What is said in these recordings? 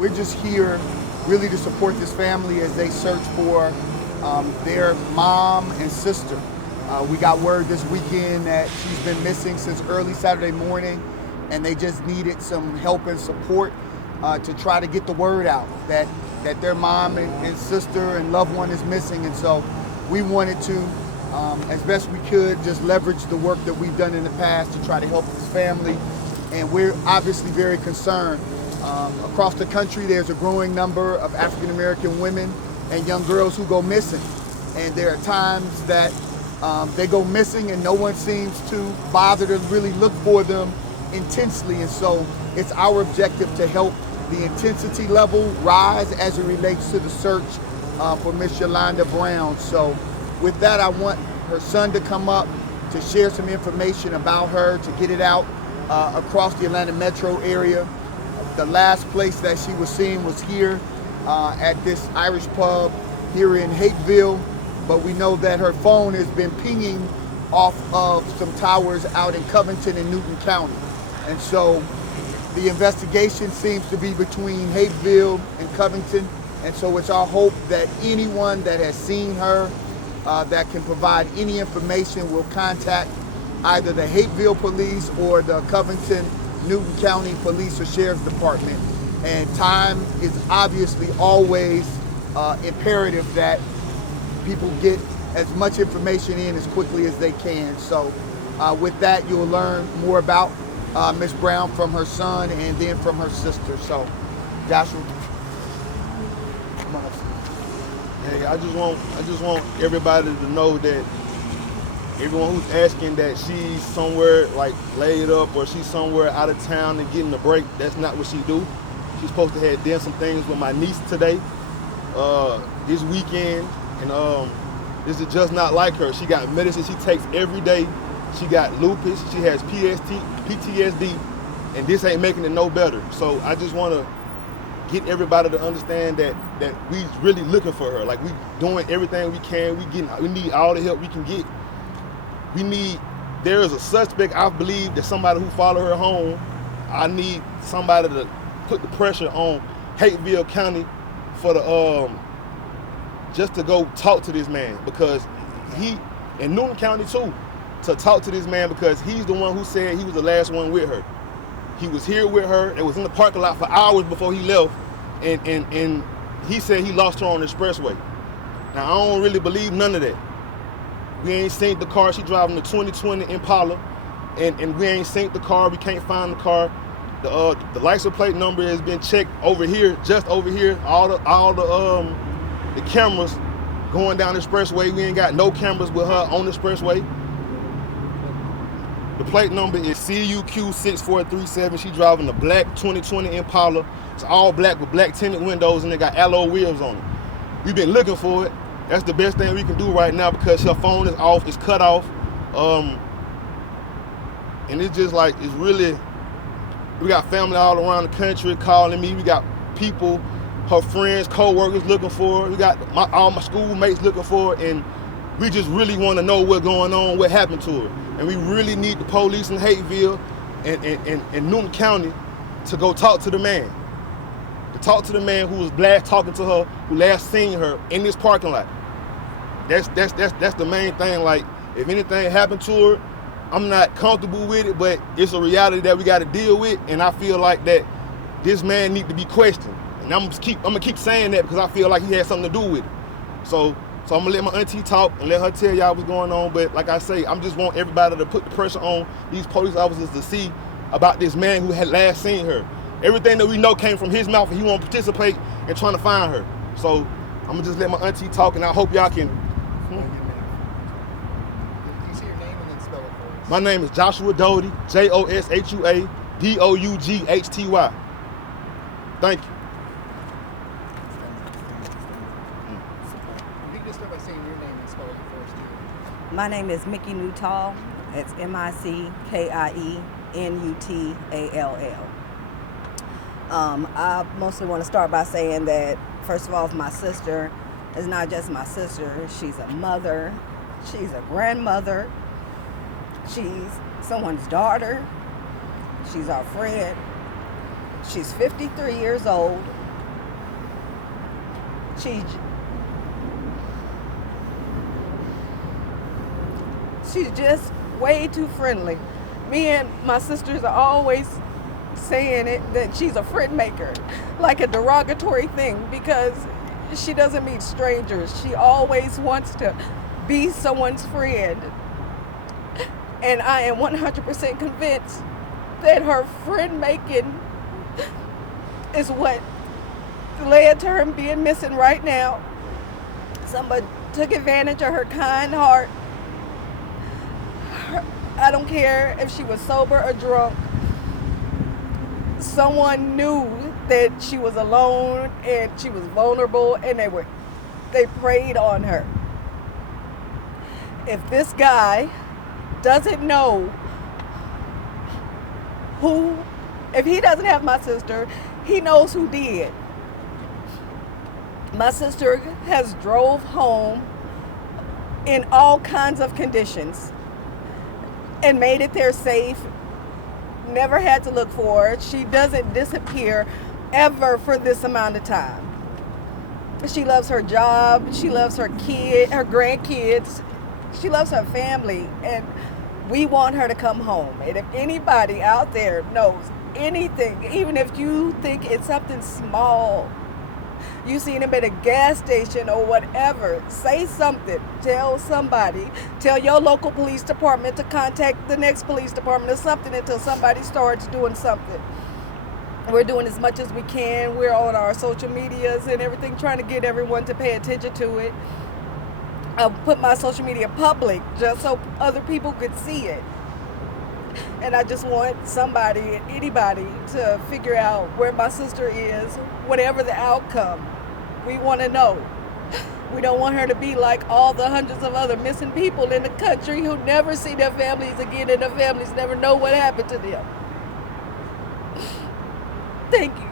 we're just here really to support this family as they search for their mom and sister. We got word this weekend that she's been missing since early Saturday morning, and they just needed some help and support to try to get the word out that their mom and sister and loved one is missing. And so we wanted to, as best we could, just leverage the work that we've done in the past to try to help this family. And we're obviously very concerned. Across the country, there's a growing number of African American women and young girls who go missing. And there are times that they go missing and no one seems to bother to really look for them intensely. And so it's our objective to help the intensity level rise as it relates to the search for Miss Yolanda Brown. So with that, I want her son to come up to share some information about her, to get it out across the Atlanta metro area. The last place that she was seen was here at this Irish pub here in Hateville, but we know that her phone has been pinging off of some towers out in Covington and Newton County. And so the investigation seems to be between Hateville and Covington, and so it's our hope that anyone that has seen her that can provide any information will contact either the Hateville police or the Covington Newton County Police or Sheriff's Department. And time is obviously always imperative that people get as much information in as quickly as they can. So with that, you'll learn more about Miss Brown from her son and then from her sister. So, Joshua, come on. Hey, I just want everybody to know that everyone who's asking that she's somewhere like laid up or she's somewhere out of town and getting a break, that's not what she do. She's supposed to have done some things with my niece today, this weekend, and this is just not like her. She got medicine she takes every day. She got lupus, she has PTSD, and this ain't making it no better. So I just want to get everybody to understand that we really looking for her. Like, we doing everything we can. We need all the help we can get. There is a suspect, I believe, that somebody who followed her home. I need somebody to put the pressure on Hateville County for the just to go talk to this man, because in Newton County too, to talk to this man, because he's the one who said he was the last one with her. He was here with her and was in the parking lot for hours before he left, and he said he lost her on the expressway. Now, I don't really believe none of that. We ain't seen the car. She driving the 2020 Impala, and we ain't seen the car. We can't find the car. The license plate number has been checked over here, just over here. All the cameras going down the expressway. We ain't got no cameras with her on the expressway. The plate number is CUQ6437. She driving the black 2020 Impala. It's all black with black tinted windows, and they got alloy wheels on it. We've been looking for it. That's the best thing we can do right now, because her phone is off, it's cut off. And it's just like, it's really, we got family all around the country calling me. We got people, her friends, co-workers looking for her. We got all my schoolmates looking for her, and we just really want to know what's going on, what happened to her. And we really need the police in Hateville and Newton County to go talk to the man. To talk to the man who was last talking to her, who last seen her in this parking lot. That's the main thing. Like, if anything happened to her, I'm not comfortable with it, but it's a reality that we got to deal with, and I feel like that this man need to be questioned. And I'm gonna keep saying that because I feel like he had something to do with it. So I'm gonna let my auntie talk and let her tell y'all what's going on. But like I say, I'm just want everybody to put the pressure on these police officers to see about this man who had last seen her. Everything that we know came from his mouth, and he won't participate in trying to find her. So I'm gonna just let my auntie talk, and I hope y'all can. Can you say your name and then spell it for us? My name is Joshua Doty, Joshua Doughty. Thank you. You can just start by saying your name and spell it for us too. My name is Mickey Newtall. It's MICKIENUTALL. I mostly want to start by saying that, first of all, my sister is not just my sister. She's a mother. She's a grandmother. She's someone's daughter. She's our friend. She's 53 years old. She's just way too friendly. Me and my sisters are always saying it that she's a friend maker, like a derogatory thing, because she doesn't meet strangers. She always wants to be someone's friend. And I am 100% convinced that her friend making is what led to her being missing right now. Somebody took advantage of her kind heart. I don't care if she was sober or drunk. Someone knew that she was alone and she was vulnerable, and they preyed on her. If this guy doesn't know if he doesn't have my sister, he knows who did. My sister has drove home in all kinds of conditions and made it there safe. Never had to look for her. She doesn't disappear ever for this amount of time. She loves her job. She loves her grandkids. She loves her family, and we want her to come home. And if anybody out there knows anything, even if you think it's something small, you seen him at a gas station or whatever, say something. Tell somebody. Tell your local police department to contact the next police department or something until somebody starts doing something. We're doing as much as we can. We're on our social medias and everything, trying to get everyone to pay attention to it. I put my social media public just so other people could see it. And I just want somebody, anybody, to figure out where my sister is, whatever the outcome. We want to know. We don't want her to be like all the hundreds of other missing people in the country who never see their families again, and their families never know what happened to them. Thank you.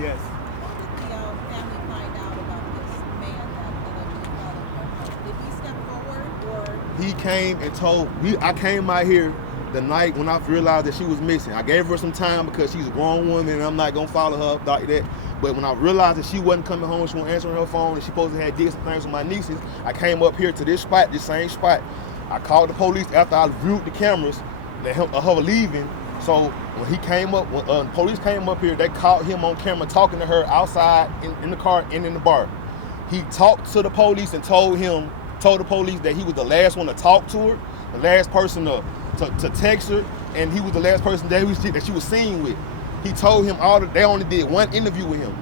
Yes. How did the family find out about this man that allegedly followed her home? Did he step forward, or He came and told me. I came out here the night when I realized that she was missing. I gave her some time because she's a grown woman and I'm not gonna follow her up like that. But when I realized that she wasn't coming home, she wasn't answering her phone, and she supposed to have did some things with my nieces, I came up here to this spot, this same spot. I called the police after I viewed the cameras of her leaving. So when he came up, when the police came up here, they caught him on camera talking to her outside in the car and in the bar. He talked to the police and told the police that he was the last one to talk to her, the last person to text her, and he was the last person that she was seen with. He told him they only did one interview with him.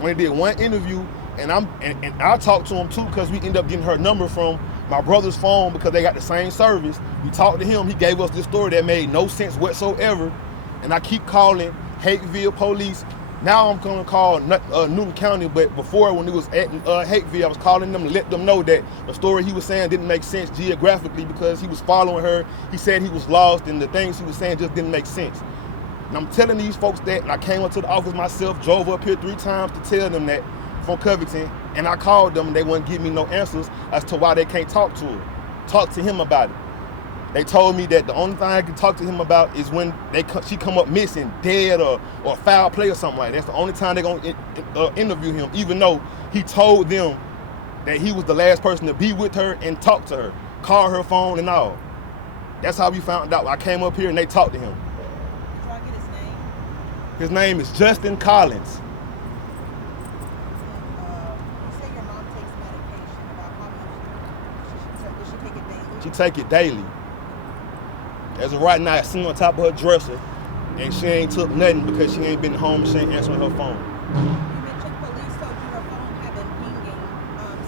When they did one interview, and I talked to him too, because we ended up getting her number from my brother's phone because they got the same service. We talked to him. He gave us this story that made no sense whatsoever. And I keep calling Hateville police. Now I'm going to call Newton County, but before, when it was at Hateville, I was calling them to let them know that the story he was saying didn't make sense geographically because he was following her. He said he was lost, and the things he was saying just didn't make sense. And I'm telling these folks that, and I came up to the office myself, drove up here 3 times to tell them that from Covington, and I called them and they wouldn't give me no answers as to why they can't talk to her, talk to him about it. They told me that the only thing I can talk to him about is when she come up missing, dead or foul play or something like that. That's the only time they're gonna interview him, even though he told them that he was the last person to be with her and talk to her, call her phone and all. That's how we found out. I came up here and they talked to him. did y'all get his name? His name is Justin Collins. You say your mom takes medication. About how much does she take it daily? She take it daily. As of right now, I seen on top of her dresser, and she ain't took nothing because she ain't been home and she ain't answering her phone. You mentioned police told you her phone had been pinging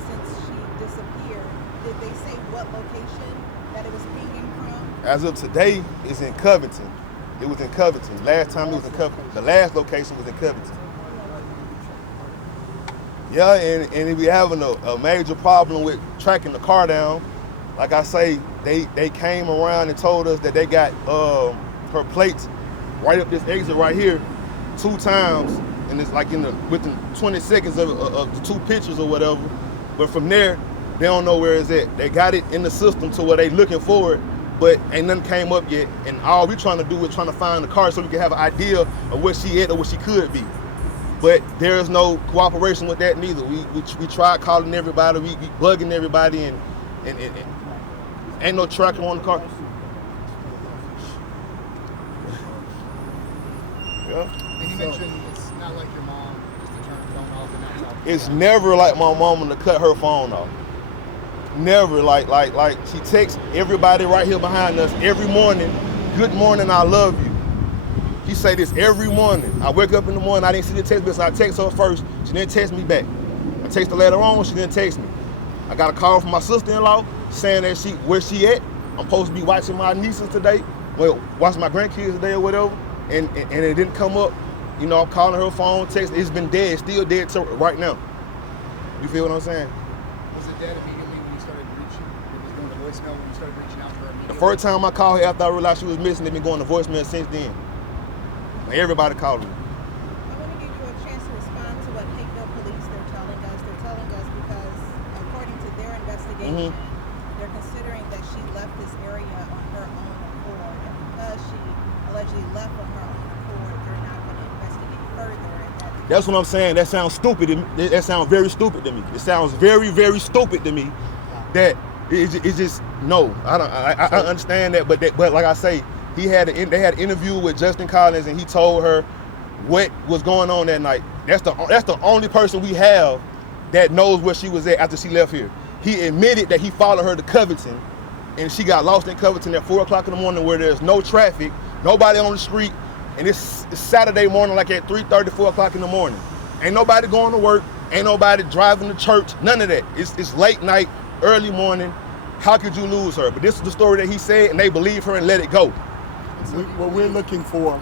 since she disappeared. Did they say what location that it was pinging from? As of today, it's in Covington. It was in Covington. Last time it was in Covington. The last location was in Covington. Yeah, and we having a major problem with tracking the car down. Like I say, they came around and told us that they got her plates right up this exit right here 2 times, and it's like within 20 seconds of the 2 pictures or whatever. But from there, they don't know where it's at. They got it in the system to where they looking for it, but ain't nothing came up yet. And all we trying to do is trying to find the car so we can have an idea of where she at or where she could be. But there is no cooperation with that neither. We tried calling everybody, we bugging everybody, and ain't no tracker on the car. Yeah. And you mentioned it's not like your mom just to turn the phone off and that's all. It's never like my mama to cut her phone off. Never like she texts everybody right here behind us every morning. Good morning, I love you. She say this every morning. I wake up in the morning, I didn't see the text, but so I text her first. She didn't text me back. I text her later on, she didn't text me. I got a call from my sister-in-law saying that where she at. I'm supposed to be watching my nieces today, well, watching my grandkids today or whatever, and it didn't come up. You know, I'm calling her phone, text. It's been dead, it's still dead till right now. You feel what I'm saying? Was it dead immediately when you started reaching? It was going to voicemail when you started reaching out to her immediately? The first time I called her after I realized she was missing, they've been going to voicemail since then. Everybody called me. I want to give you a chance to respond to what Hakeville Police they're telling us. They're telling us because, according to their investigation, they're considering that she left this area on her own accord. And because she allegedly left on her own accord, they're not going to investigate further. And That's what I'm saying. That sounds stupid. That sounds very stupid to me. It sounds very, very stupid to me. That it's just no. I understand that, but like I say, they had an interview with Justin Collins, and he told her what was going on that night. That's the only person we have that knows where she was at after she left here. He admitted that he followed her to Covington, and she got lost in Covington at 4 o'clock in the morning where there's no traffic, nobody on the street, and it's Saturday morning like at 3:30, 4 o'clock in the morning. Ain't nobody going to work, ain't nobody driving to church, none of that. It's late night, early morning. How could you lose her? But this is the story that he said, and they believe her and let it go. What we're looking for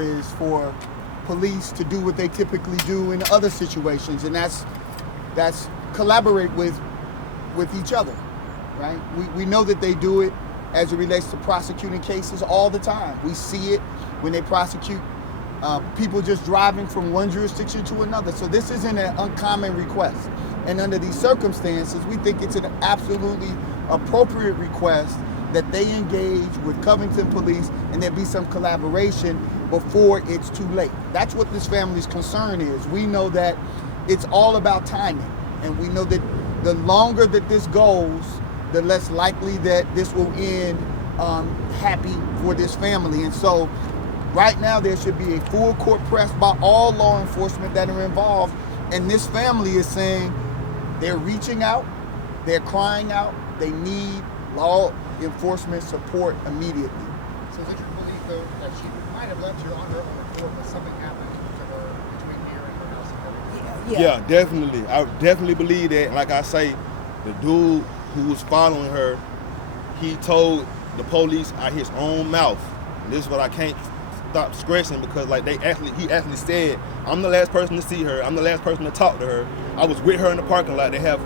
is for police to do what they typically do in other situations, and that's collaborate with each other, right? We know that they do it as it relates to prosecuting cases all the time. We see it when they prosecute people just driving from one jurisdiction to another. So this isn't an uncommon request, and under these circumstances, we think it's an absolutely appropriate request that they engage with Covington Police and there be some collaboration before it's too late. That's what this family's concern is. We know that it's all about timing, and we know that the longer that this goes, the less likely that this will end happy for this family. And so right now there should be a full court press by all law enforcement that are involved, and this family is saying they're reaching out, they're crying out, they need law enforcement support immediately. So is it your belief, though, that she might have left here on her own accord, but something happened to her between here and her house and everything? Yeah, definitely. I definitely believe that. Like I say, the dude who was following her, he told the police out his own mouth. And this is what I can't stop stressing, because like he actually said, I'm the last person to see her. I'm the last person to talk to her. I was with her in the parking lot. They have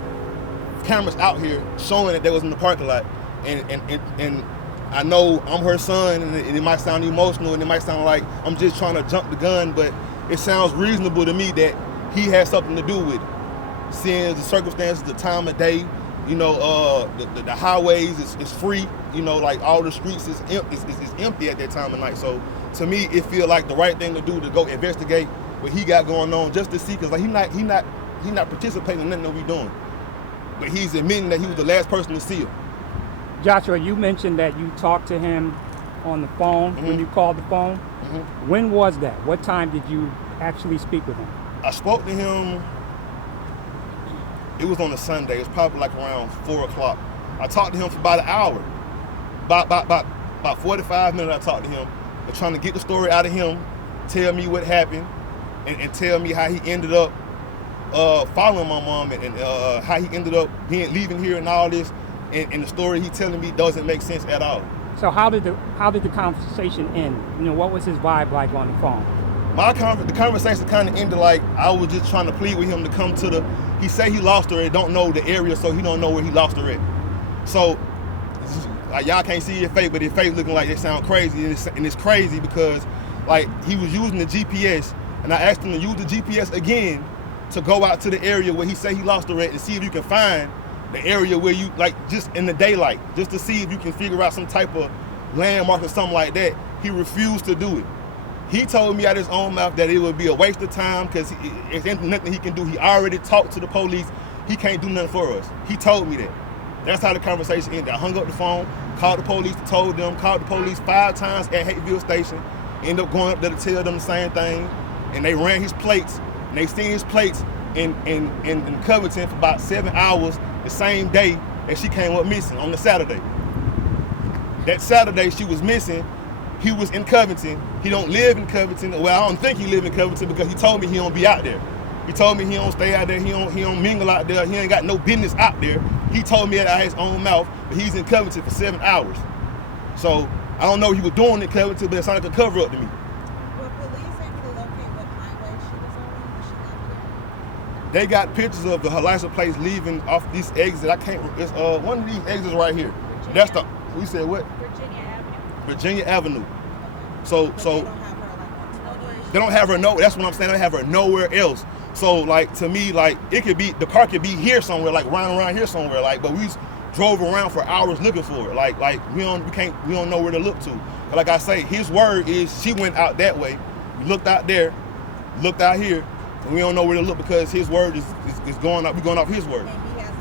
cameras out here showing that they was in the parking lot. And I know I'm her son, and it might sound emotional, and it might sound like I'm just trying to jump the gun, but it sounds reasonable to me that he has something to do with it. Seeing the circumstances, the time of day, you know, the highways is free, you know, like all the streets is empty at that time of night. So to me, it feel like the right thing to do to go investigate what he got going on, just to see, because like he not participating in nothing that we doing, but he's admitting that he was the last person to see her. Joshua, you mentioned that you talked to him on the phone when you called the phone. When was that? What time did you actually speak with him? I spoke to him, it was on a Sunday. It was probably like around 4 o'clock. I talked to him for about an hour. About 45 minutes I talked to him, trying to get the story out of him, tell me what happened, and tell me how he ended up following my mom, and how he ended up leaving here and all this. And the story he's telling me doesn't make sense at all. So how did the conversation end? You know, what was his vibe like on the phone? The conversation kind of ended like I was just trying to plead with him to come to he say he lost her and don't know the area, so he don't know where he lost her at. So like, y'all can't see your face, but his face looking like they sound crazy, and it's crazy because like he was using the GPS, and I asked him to use the GPS again to go out to the area where he said he lost her at and see if you can find the area where you, like, just in the daylight, just to see if you can figure out some type of landmark or something like that. He refused to do it. He told me out his own mouth that it would be a waste of time because there's nothing he can do. He already talked to the police. He can't do nothing for us. He told me that. That's how the conversation ended. I hung up the phone, called the police, told them, called the police 5 times at Hateville Station, ended up going up there to tell them the same thing, and they ran his plates, and they seen his plates in Covington for about 7 hours the same day that she came up missing, on the Saturday. That Saturday she was missing, he was in Covington. He don't live in Covington. Well, I don't think he live in Covington because he told me he don't be out there. He told me he don't stay out there, he don't mingle out there, he ain't got no business out there. He told me that out of his own mouth, but he's in Covington for 7 hours. So I don't know what he was doing in Covington, but it sounded like a cover up to me. Were police able to locate what highway she was on when she left here? They got pictures of her license plates leaving off these exits. I can't, it's one of these exits right here. That's the, we said what? Virginia Avenue. Virginia Avenue. So But they don't have her like on 20. they don't have her no, that's what I'm saying, they don't have her nowhere else. So like, to me, like, it could be, the car could be here somewhere, like around here somewhere, like, but we drove around for hours looking for it. Like we don't know where to look to. But like I say, his word is she went out that way. We looked out there, looked out here, and we don't know where to look because his word is going up, we're going off his word. And he hasn't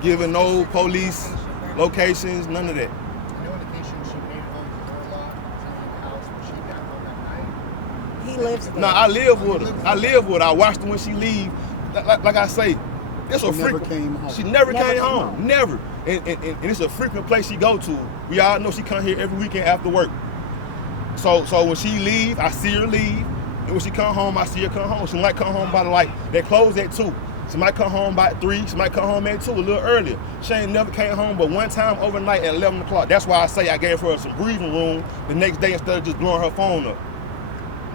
Giving no police locations, none of that. No indication she made it home to her lot, something in the house. Was she down home that night? He lives there. No, I live with her. I watched her when she leave. Like I say, it's a She never frequent. came home. She never Never came came home. home. Never. And it's a frequent place she go to. We all know she come here every weekend after work. So when she leave, I see her leave. And when she come home, I see her come home. She might come home by the, like, they close at 2. She might come home by 3. She might come home at 2, a little earlier. She ain't never came home but one time overnight at 11 o'clock. That's why I say I gave her some breathing room the next day instead of just blowing her phone up.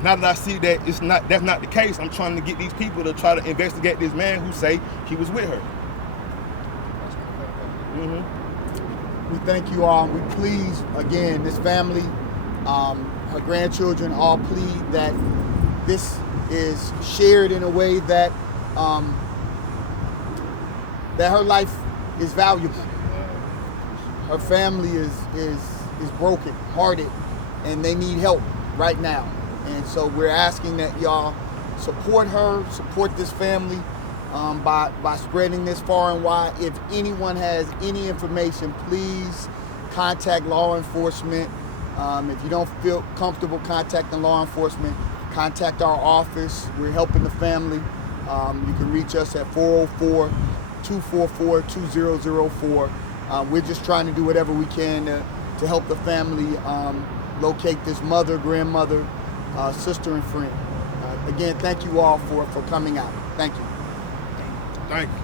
Now that I see that that's not the case, I'm trying to get these people to try to investigate this man who say he was with her. We thank you all. We please, again, this family, her grandchildren all plead that this is shared in a way that that her life is valuable. Her family is broken hearted and they need help right now. And so we're asking that y'all support her, support this family by spreading this far and wide. If anyone has any information, please contact law enforcement. If you don't feel comfortable contacting law enforcement, contact our office. We're helping the family. You can reach us at 404-244-2004. We're just trying to do whatever we can to help the family locate this mother, grandmother, sister, and friend. Again, thank you all for coming out. Thank you. Thank you.